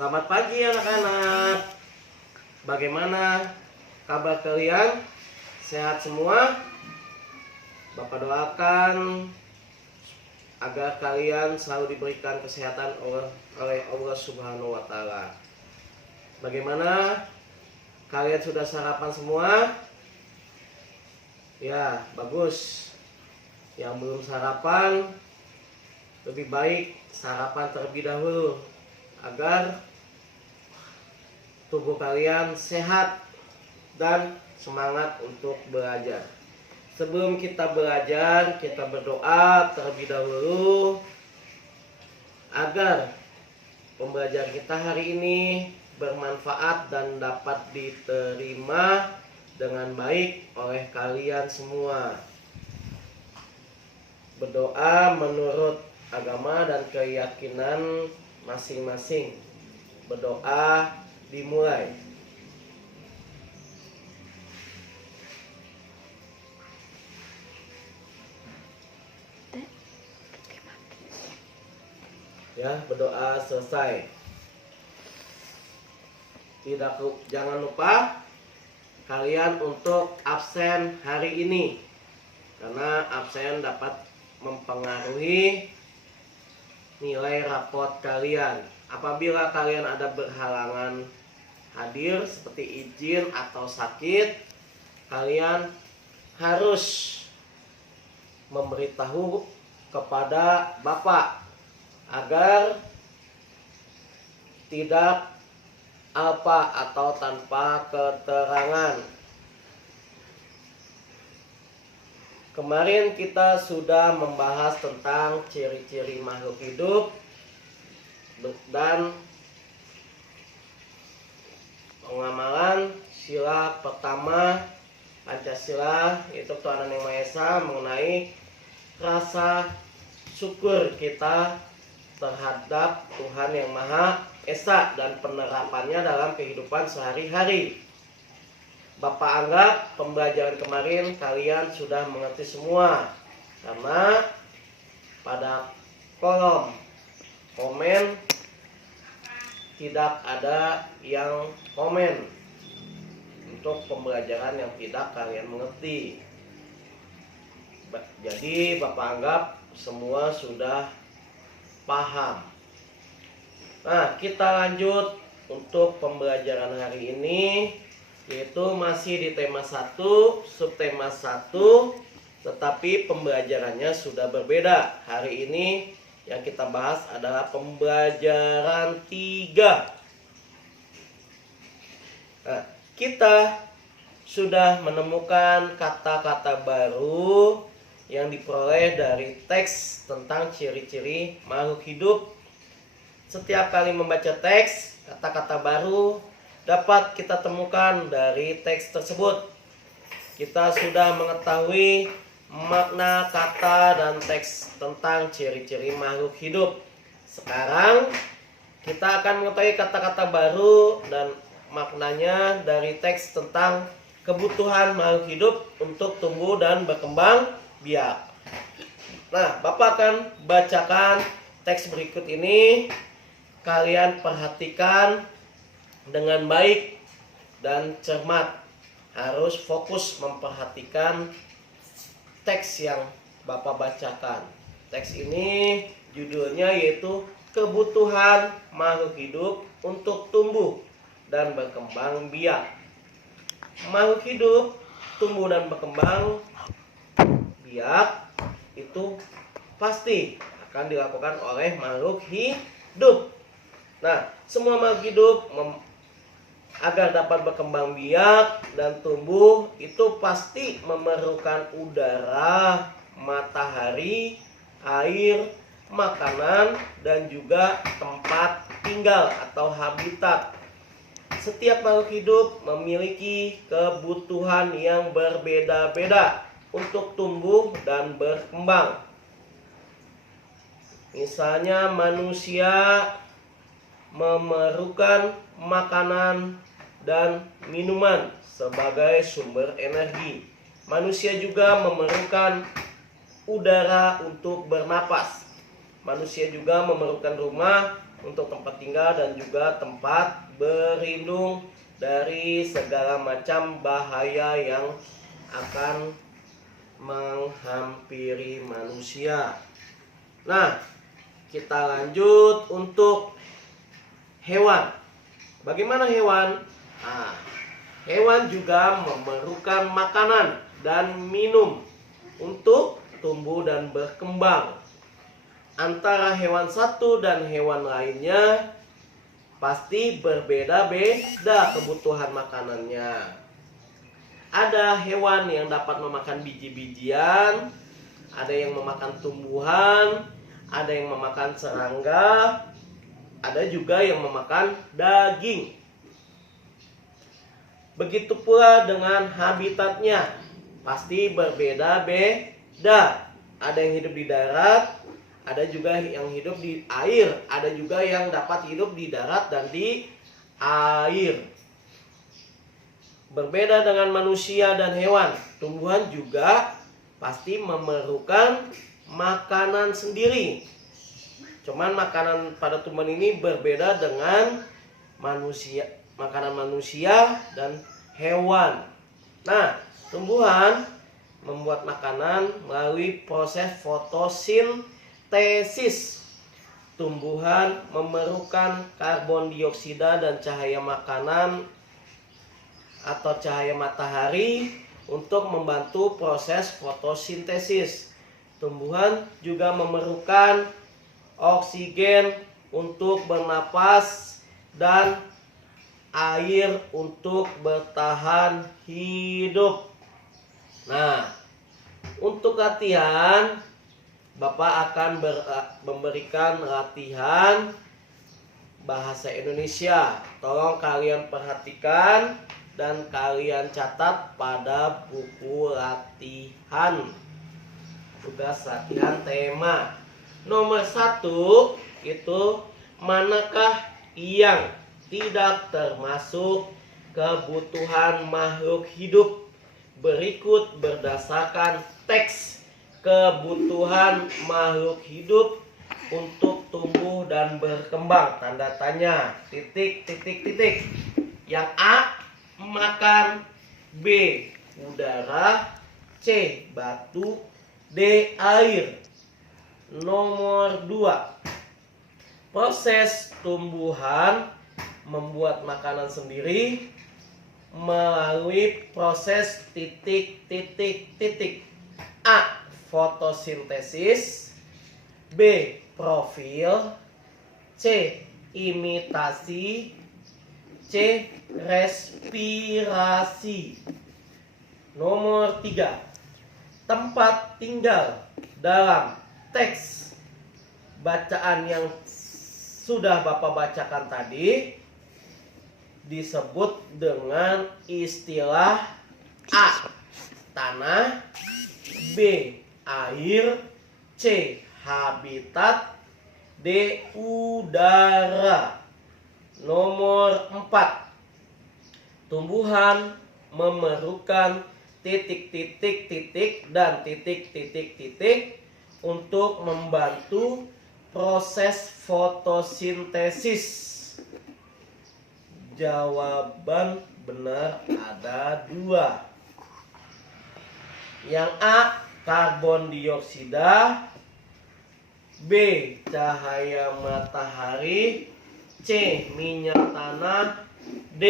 Selamat pagi anak-anak. Bagaimana kabar kalian? Sehat semua? Bapak doakan agar kalian selalu diberikan kesehatan oleh Allah Subhanahu wa Ta'ala. Bagaimana? Kalian sudah sarapan semua? Ya, bagus. Yang belum sarapan, lebih baik sarapan terlebih dahulu agar tubuh kalian sehat dan semangat untuk belajar. Sebelum kita belajar, kita berdoa terlebih dahulu agar pembelajaran kita hari ini bermanfaat dan dapat diterima dengan baik oleh kalian semua. Berdoa menurut agama dan keyakinan masing-masing. Berdoa dimulai. Ya, berdoa selesai. Jangan lupa kalian untuk absen hari ini, karena absen dapat mempengaruhi nilai raport kalian. Apabila kalian ada berhalangan hadir seperti izin atau sakit, kalian harus memberitahu kepada Bapak agar tidak alpa atau tanpa keterangan. Kemarin kita sudah membahas tentang ciri-ciri makhluk hidup dan pengamalan sila pertama Pancasila, yaitu Tuhan Yang Maha Esa, mengenai rasa syukur kita terhadap Tuhan Yang Maha Esa dan penerapannya dalam kehidupan sehari-hari. Bapak anggap pembelajaran kemarin kalian sudah mengerti semua, karena pada kolom komen tidak ada yang komen untuk pembelajaran yang tidak kalian mengerti. Jadi Bapak anggap semua sudah paham. Nah, kita lanjut untuk pembelajaran hari ini, yaitu masih di tema 1, subtema 1, tetapi pembelajarannya sudah berbeda. Hari ini yang kita bahas adalah pembelajaran 3. Nah, kita sudah menemukan kata-kata baru yang diperoleh dari teks tentang ciri-ciri makhluk hidup. Setiap kali membaca teks, kata-kata baru dapat kita temukan dari teks tersebut. Kita sudah mengetahui makna kata dan teks tentang ciri-ciri makhluk hidup. Sekarang kita akan mengetahui kata-kata baru dan maknanya dari teks tentang kebutuhan makhluk hidup untuk tumbuh dan berkembang biak. Nah, Bapak akan bacakan teks berikut ini. Kalian perhatikan dengan baik dan cermat. Harus fokus memperhatikan teks yang Bapak bacakan. Teks ini judulnya yaitu kebutuhan makhluk hidup untuk tumbuh dan berkembang biak. Makhluk hidup tumbuh dan berkembang biak itu pasti akan dilakukan oleh makhluk hidup. Nah, semua makhluk hidup agar dapat berkembang biak dan tumbuh itu pasti memerlukan udara, matahari, air, makanan, dan juga tempat tinggal atau habitat. Setiap makhluk hidup memiliki kebutuhan yang berbeda-beda untuk tumbuh dan berkembang. Misalnya manusia memerlukan makanan dan minuman sebagai sumber energi. Manusia juga memerlukan udara untuk bernapas. Manusia juga memerlukan rumah untuk tempat tinggal dan juga tempat berlindung dari segala macam bahaya yang akan menghampiri manusia. Nah, kita lanjut untuk hewan. Bagaimana hewan? Nah, hewan juga memerlukan makanan dan minum untuk tumbuh dan berkembang. Antara hewan satu dan hewan lainnya pasti berbeda-beda kebutuhan makanannya. Ada hewan yang dapat memakan biji-bijian, ada yang memakan tumbuhan, ada yang memakan serangga, ada juga yang memakan daging. Begitu pula dengan habitatnya, pasti berbeda-beda. Ada yang hidup di darat, ada juga yang hidup di air, ada juga yang dapat hidup di darat dan di air. Berbeda dengan manusia dan hewan, tumbuhan juga pasti memerlukan makanan sendiri. Cuman makanan pada tumbuhan ini berbeda dengan manusia, makanan manusia dan hewan. Nah, tumbuhan membuat makanan melalui proses fotosintesis. Tumbuhan memerlukan karbon dioksida dan cahaya makanan atau cahaya matahari untuk membantu proses fotosintesis. Tumbuhan juga memerlukan oksigen untuk bernapas dan air untuk bertahan hidup. Nah, untuk latihan, Bapak akan memberikan latihan bahasa Indonesia. Tolong kalian perhatikan dan kalian catat pada buku latihan. Tugas latihan tema nomor 1 itu, manakah yang tidak termasuk kebutuhan makhluk hidup berikut berdasarkan teks kebutuhan makhluk hidup untuk tumbuh dan berkembang. Tanda tanya, titik, titik, titik. Yang A, makan. B, udara. C, batu. D, air. Nomor 2, proses tumbuhan membuat makanan sendiri melalui proses titik, titik, titik. A, fotosintesis. B, profil. C, imitasi. C, respirasi. Nomor 3, tempat tinggal dalam teks bacaan yang sudah Bapak bacakan tadi disebut dengan istilah A, tanah. B, air. C, habitat. D, udara. Nomor 4, tumbuhan memerlukan titik, titik, titik dan titik, titik, titik untuk membantu proses fotosintesis. Jawaban benar ada 2. Yang A, karbon dioksida. B, cahaya matahari. C, minyak tanah. D,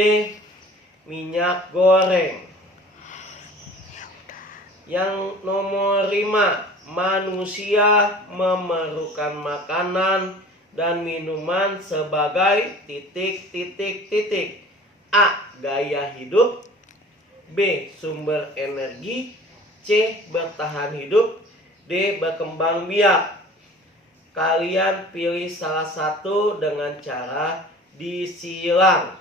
minyak goreng. Yang nomor 5, manusia memerlukan makanan dan minuman sebagai titik, titik, titik. A, gaya hidup. B, sumber energi. C, bertahan hidup. D, berkembang biak. Kalian pilih salah satu dengan cara disilang.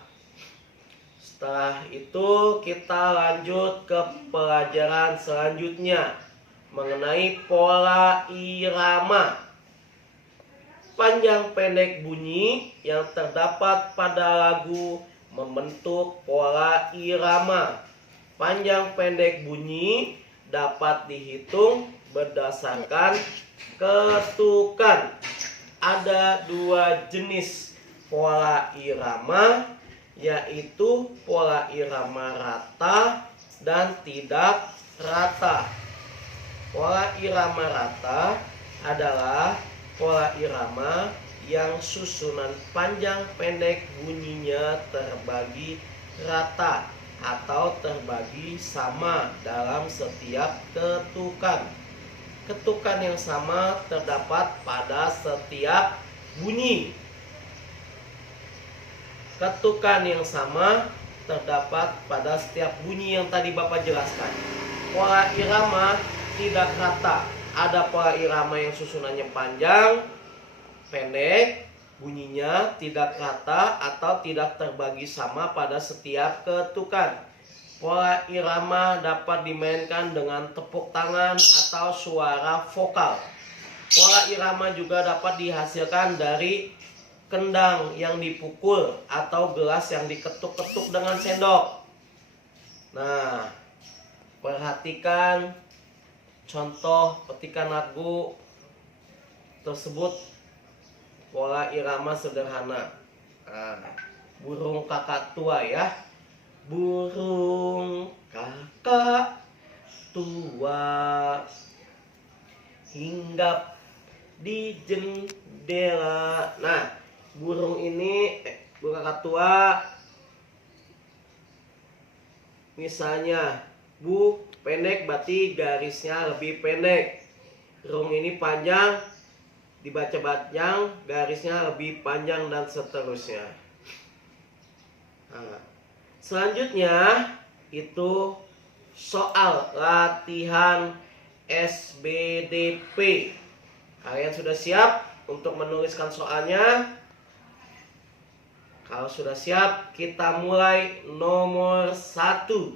Setelah itu kita lanjut ke pelajaran selanjutnya mengenai pola irama. Panjang pendek bunyi yang terdapat pada lagu membentuk pola irama. Panjang pendek bunyi dapat dihitung berdasarkan ketukan. ada dua jenis pola irama, yaitu pola irama rata dan tidak rata. Pola irama rata adalah pola irama yang susunan panjang pendek bunyinya terbagi rata atau terbagi sama dalam setiap ketukan. Ketukan yang sama terdapat pada setiap bunyi. Ketukan yang sama terdapat pada setiap bunyi yang tadi Bapak jelaskan. Pola irama tidak rata. Ada pola irama yang susunannya panjang, pendek, bunyinya tidak rata atau tidak terbagi sama pada setiap ketukan. Pola irama dapat dimainkan dengan tepuk tangan atau suara vokal. Pola irama juga dapat dihasilkan dari kendang yang dipukul atau gelas yang diketuk-ketuk dengan sendok. Nah, perhatikan contoh petikan lagu tersebut. Pola irama sederhana. Burung kakak tua ya. Burung kakak tua hinggap di jendela. Nah, burung ini burung kakak tua, misalnya bu pendek berarti garisnya lebih pendek. Burung ini panjang, dibaca panjang, garisnya lebih panjang dan seterusnya. Nah, selanjutnya itu soal latihan SBDP. Kalian sudah siap untuk menuliskan soalnya? Kalau sudah siap, kita mulai nomor 1.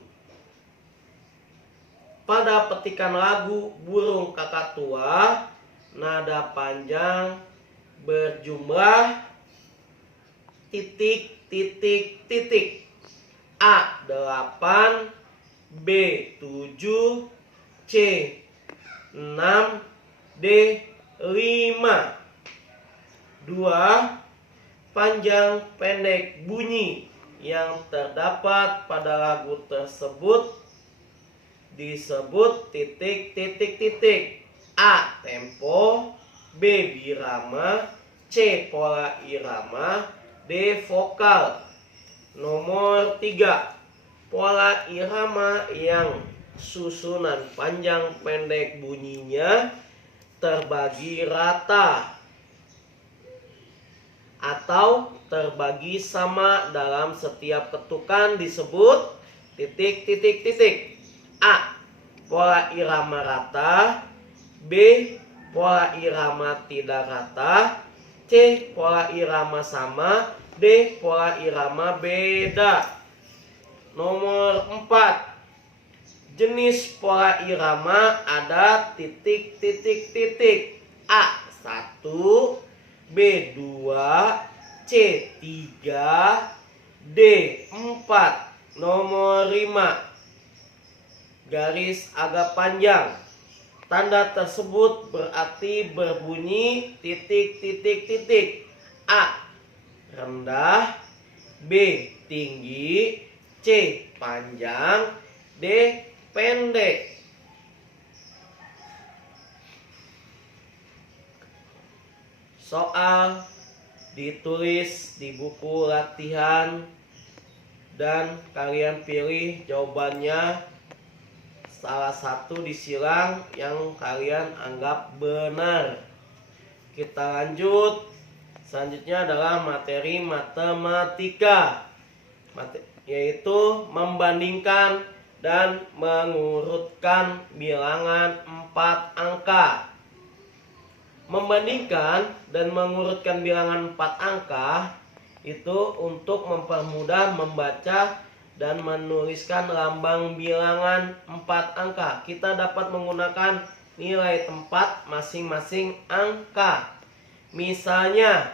Pada petikan lagu Burung Kakak Tua, nada panjang berjumlah titik titik titik. A 8, B 7, C 6, D 5. 2. Panjang pendek bunyi yang terdapat pada lagu tersebut disebut titik titik titik. A. Tempo, B. Birama, C. Pola irama, D. Vokal. Nomor 3. Pola irama yang susunan panjang pendek bunyinya terbagi rata atau terbagi sama dalam setiap ketukan disebut titik titik titik. A. Pola irama rata, B. Pola irama tidak rata, C. Pola irama sama, D. Pola irama beda. Nomor 4. Jenis pola irama ada titik titik titik. A 1, B 2, C 3, D 4. Nomor 5. Garis agak panjang. Tanda tersebut berarti berbunyi titik titik titik. A. Rendah, B. Tinggi, C. Panjang, D. Pendek. Soal ditulis di buku latihan dan kalian pilih jawabannya salah satu disilang yang kalian anggap benar. Kita lanjut. Selanjutnya adalah materi matematika, yaitu membandingkan dan mengurutkan bilangan 4 angka. Membandingkan dan mengurutkan bilangan 4 angka itu untuk mempermudah membaca dan menuliskan lambang bilangan 4 angka. Kita dapat menggunakan nilai tempat masing-masing angka. Misalnya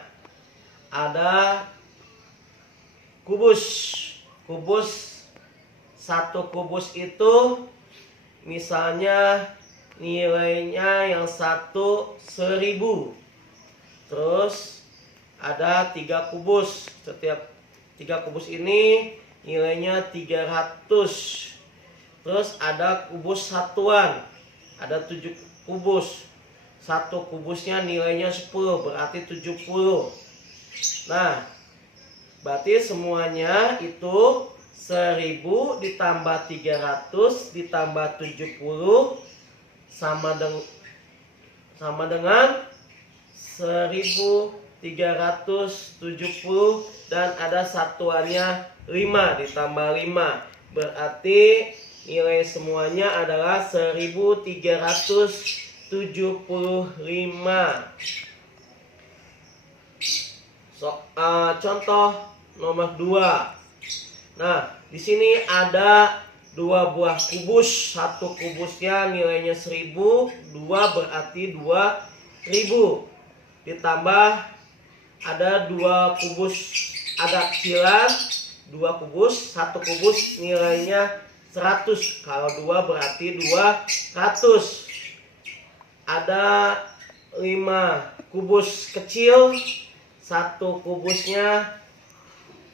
ada kubus. Satu kubus itu misalnya nilainya yang satu 1000. Terus ada 3 kubus. Setiap 3 kubus ini nilainya 300. Terus ada kubus satuan. Ada 7 kubus. Satu kubusnya nilainya 10, berarti 70. Nah, berarti semuanya itu 1000 ditambah 300 ditambah 70 sama dengan 1370, dan ada satuannya 5 ditambah 5. Berarti nilai semuanya adalah 1375. Contoh nomor 2. Nah, di sini ada 2 buah kubus. Satu kubusnya nilainya 1000, 2 berarti 2000. Ditambah ada 2 kubus agak kecilan, 2 kubus, satu kubus nilainya 100. Kalau 2 berarti 200. Ada 5 kubus kecil, satu kubusnya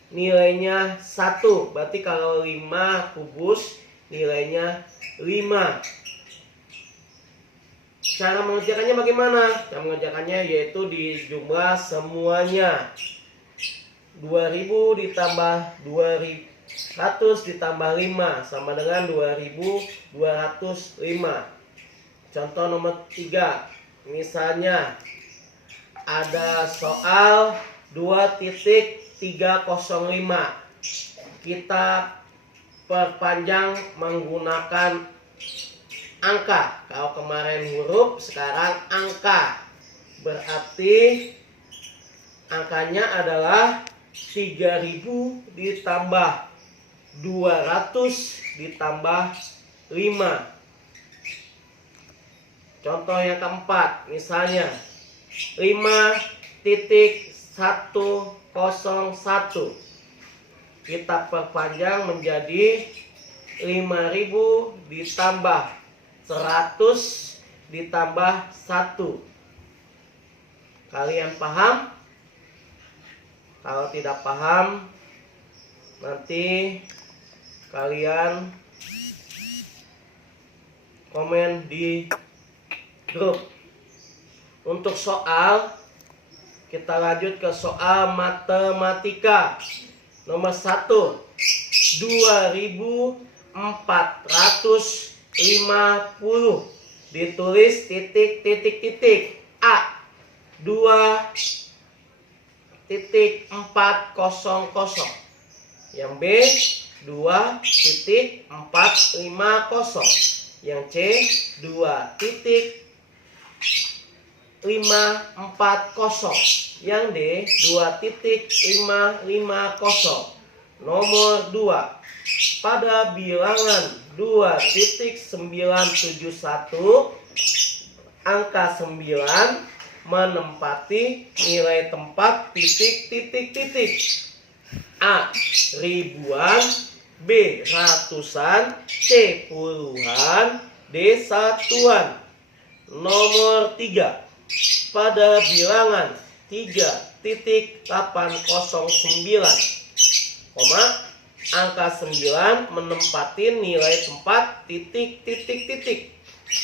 nilainya 1. Berarti kalau 5 kubus nilainya 5. Cara mengerjakannya bagaimana? Cara mengerjakannya yaitu dijumlah semuanya. 2000 ditambah 200 ditambah 5 sama dengan 2205. Contoh nomor 3. Misalnya ada soal 2.305. Kita perpanjang menggunakan angka. Kalau kemarin huruf, sekarang angka. Berarti angkanya adalah 3000 ditambah 200 ditambah 5. Contoh yang keempat, misalnya 5.101. Kita perpanjang menjadi 5000 ditambah 100 ditambah 1. Kalian paham? Kalau tidak paham, nanti kalian komen di grup. Untuk soal, kita lanjut ke soal matematika nomor 1. 2450 ditulis titik A 2.400, yang B 2.450, yang C 2.540, yang D 2.550. Nomor 2. Pada bilangan 2.971, angka 9 menempati nilai tempat titik. A. Ribuan, B. Ratusan, C. Puluhan, D. Satuan. Nomor 3. Pada bilangan 3.809, angka 9 menempati nilai tempat titik.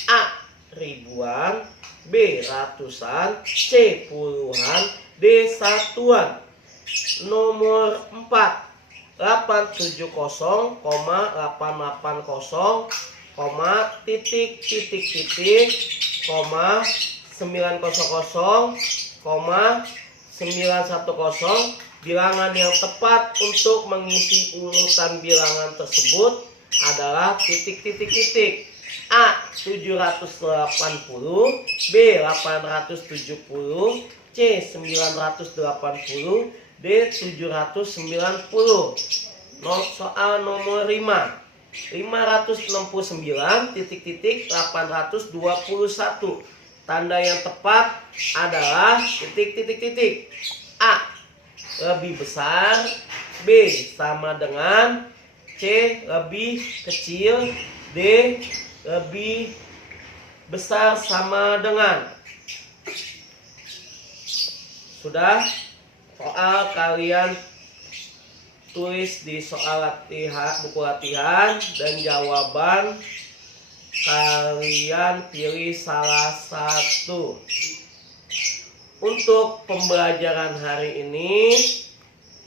A. Ribuan, B. Ratusan, C. Puluhan, D. Satuan. Nomor 4. 870, 880, titik, 900, 910. Bilangan yang tepat untuk mengisi urutan bilangan tersebut adalah titik. A. 780, B. 870, C. 980, D. 790. Soal nomor 5. 569, 821. Tanda yang tepat adalah titik. A. Lebih besar, B. Sama dengan, C. Lebih kecil, D. Lebih besar sama dengan. Sudah? Soal kalian tulis di soal latihan, buku latihan, dan jawaban kalian pilih salah satu. Untuk pembelajaran hari ini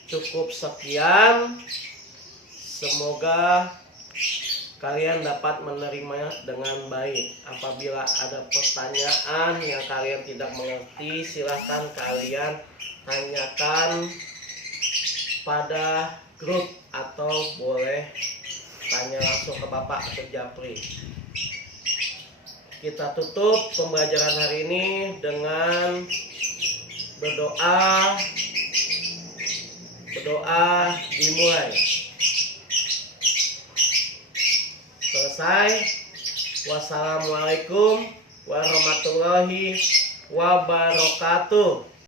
cukup sekian. Semoga kalian dapat menerima dengan baik. Apabila ada pertanyaan yang kalian tidak mengerti, silahkan kalian tanyakan pada grup atau boleh tanya langsung ke Bapak atau Japri. Kita tutup pembelajaran hari ini dengan berdoa. Berdoa dimulai. Selesai. Wassalamualaikum warahmatullahi wabarakatuh.